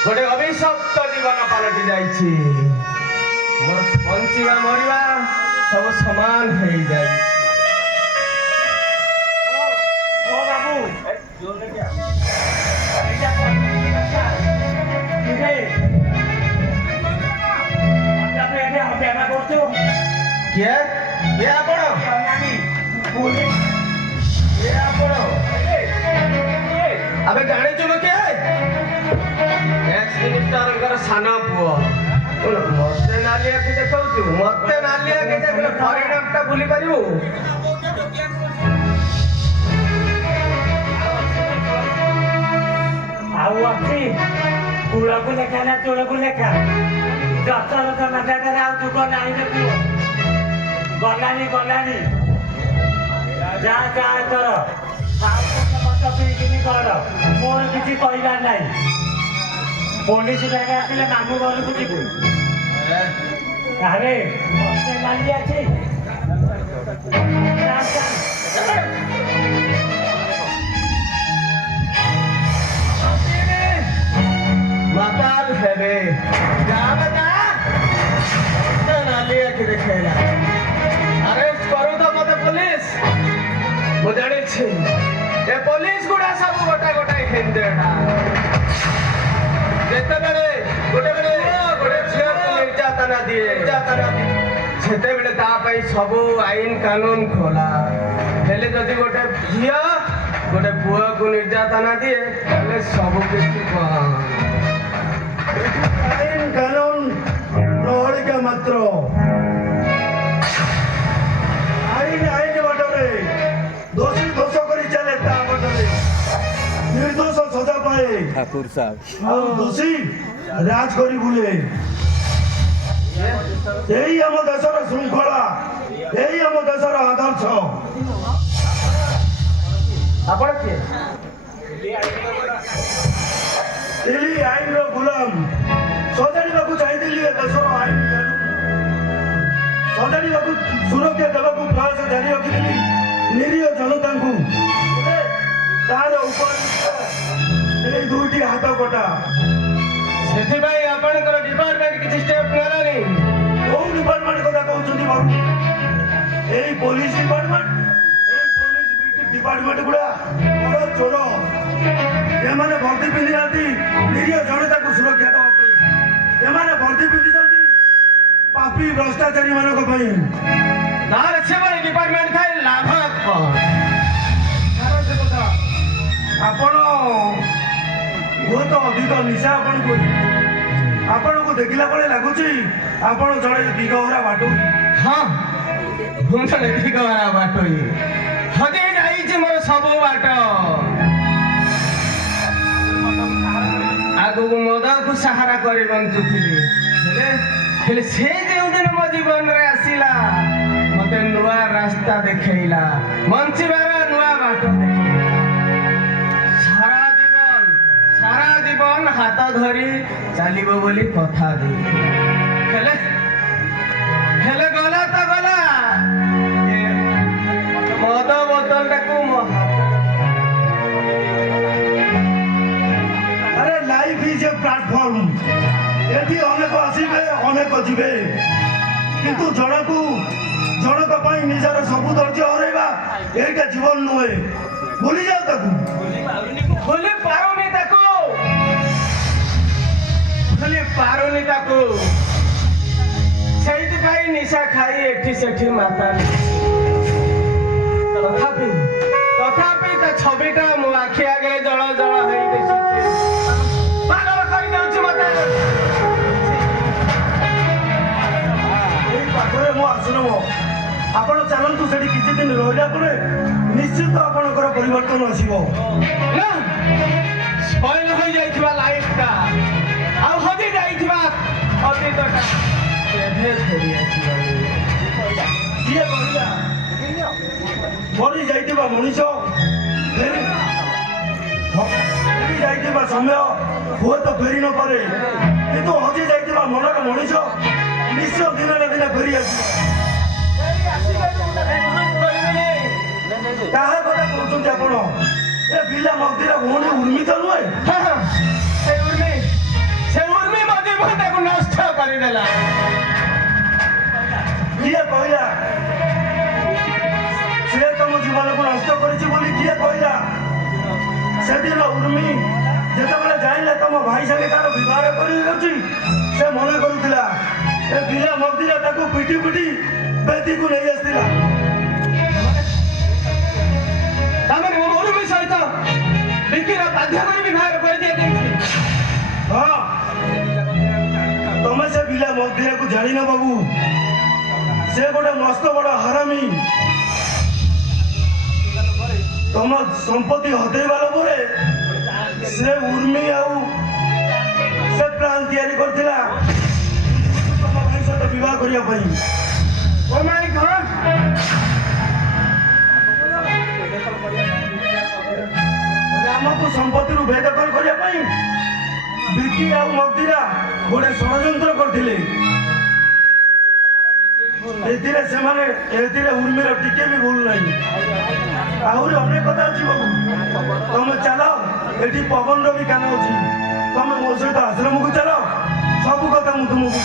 गोटे अभिशप्त जीवन पलटि जाइए मोर बंचिवा मरिवा सब समान हो जाए। अबे जाने चुनो क्या मिनिस्टर साना पुओ मते नालिया के देखौ मते नालिया के देखले परिणाम ता भूली पारिबो आउ अच्छी पूरा को लेखा ना तोड़ को लेखा दस लोक मजा करे आउ तू को नाही दे पुओ गलानी जा जा तोर मत पीकिनी कर मोर किसी कहबार नाही पुलिस जागा आसिले मामू घर को जीवु अरे मते नाली अछि माताल हेबे जा बता मते नाली के देखेला अरेस्ट करू तो मते पुलिस मु जानि छी ए पुलिस गुडा सब गोटा गोटा खेंदेडा गोटे झील निर्यातना दिए से सबू आईन कानून खोला हेले जदि गोटे झी गोटे पुआ को निर्यातना दिए सब आईन कानून प्रहरिका मात्र आईन आईन बाटरे दोषी दोष कर चले निर्दोष सजा पाए ठाकुर साहब दोषी राज करी बुले यही आम देशर श्रृंखला यही आम देशर आदर्श आईन गुलाम सजाड़ा चाहिए देशर आईन सजाड़ा सुरक्षा देवा प्रयास जारी रखी निरीह जनता तार दुईटी हाथ कटा से डिपार्टमेंट किसी स्टेप नानी कौ डिपार्टमेंट कथा कहते बाबू यही पुलिस डिपार्टमेंट गुड़ा बड़ चोर एमाने वर्दी पिंधि जाती निरीह जनता को सुरक्षा देवा वर्दी पिंधि पापी भ्रष्टाचारी मान डिपार्टमेंट खाई लाभ आपण बहुत अधिक निशा आपण को देखला बेले लगुच आपण जड़े दिगहरा बाटो हाँ मुझे दिगहरा बाटो हजे जाइए मोर सब बाट आग मद को सहारा कर बंचुली से जो दिन मो जीवन रे आसिला मते नुआ रास्ता देखैला बंचिबार नुआ बाट देखैला सारा जीवन हाथ धरी चलो बोली कथा दे गला तो गला मद बोतल अरे लाइफ इज ए प्लेटफॉर्म ये अनेक आसवे अनेक जीवे किंतु जनक निजर सबू धैर्य हरैबा यहीटा जीवन नुहे भूली जाओ भूली पारुनी से निशा खाई एठी सेठी माता तथापि छविटा मो आखि आगे जल जल आपण चलतु से किसी दिन रहा पर निश्चित आपंकर परिवर्तन आसो। ମରି ଯାଇଥିବା ମଣିଷ ଫେରି ଯାଇଥିବା ସମୟ ହୁଏତ ଫେରି ନପାରେ, କିନ୍ତୁ ହଜି ଯାଇଥିବା ମନର ମଣିଷ ନିଶ୍ଚୟ ଦିନେ ନା ଦିନେ ଫେରି ଆସିବ। କାହା କଥା କହୁଛନ୍ତି ଆପଣ? ଏ ପିଲା ମନ୍ଦିର ଭଉଣୀ ଉର୍ମି ତ ନୁହେଁ? ସେ ଉର୍ମି ମୋ ଜୀବନଟାକୁ ନଷ୍ଟ କରିଦେଲା। କିଏ କହିଲା ସେ ତମ ଜୀବନକୁ ନଷ୍ଟ କରିଛି ବୋଲି? କିଏ କହିଲା? ସେଦିନ ଉର୍ମି ଯେତେବେଳେ ଜାଣିଲେ ତମ ଭାଇ ସାଙ୍ଗେ ତାର ବିବାହ କରିଯାଉଛି, ସେ ମନେ କରୁଥିଲା ଏ ପିଲା ମନ୍ଦିର ତାକୁ ପିଟି ପିଟି ବେଦୀକୁ ନେଇ ଆସିଥିଲା। ତାମାନେ ମୋ ଉର୍ମି ସହିତ ବିକିର ବାଧ୍ୟ କରି ବିବାହ କରିଦିଆଯାଇଛି। ହଁ, ତମେ ସେ ପିଲା ମନ୍ଦିରକୁ ଜାଣିନ ବାବୁ। ସେ ଗୋଟେ ମସ୍ତ ବଡ ହାରାମି। ତମ ସମ୍ପତ୍ତି ହତେଇବା ଲୋଭରେ ସେ ଉର୍ମି ଆଉ ସେ ପ୍ଲାନ୍ ତିଆରି କରିଥିଲା ତମ ଭାଇ ସହିତ ବିବାହ କରିବା ପାଇଁ। ଓ ମାଇ ଗଡ୍! ରାମକୁ ସମ୍ପତ୍ତିରୁ ବେଦଖଲ କରିବା ପାଇଁ ବିକି ଆଉ ମନ୍ଦିରା ଗୋଟେ ଷଡ଼ଯନ୍ତ୍ର କରିଥିଲେ। ଏଥିରେ ଉର୍ମିର ଟିକେ ବି ଭୁଲ ନାହିଁ। ଆହୁରି ଅନେକ କଥା ଅଛି ବାବୁ। ତମେ ଚାଲ, ଏଠି ପବନର ବି କାନ ଅଛି। ତମେ ମୋ ସହିତ ଆଶ୍ରମକୁ ଚାଲ, ସବୁ କଥା ମୁଁ ତୁମକୁ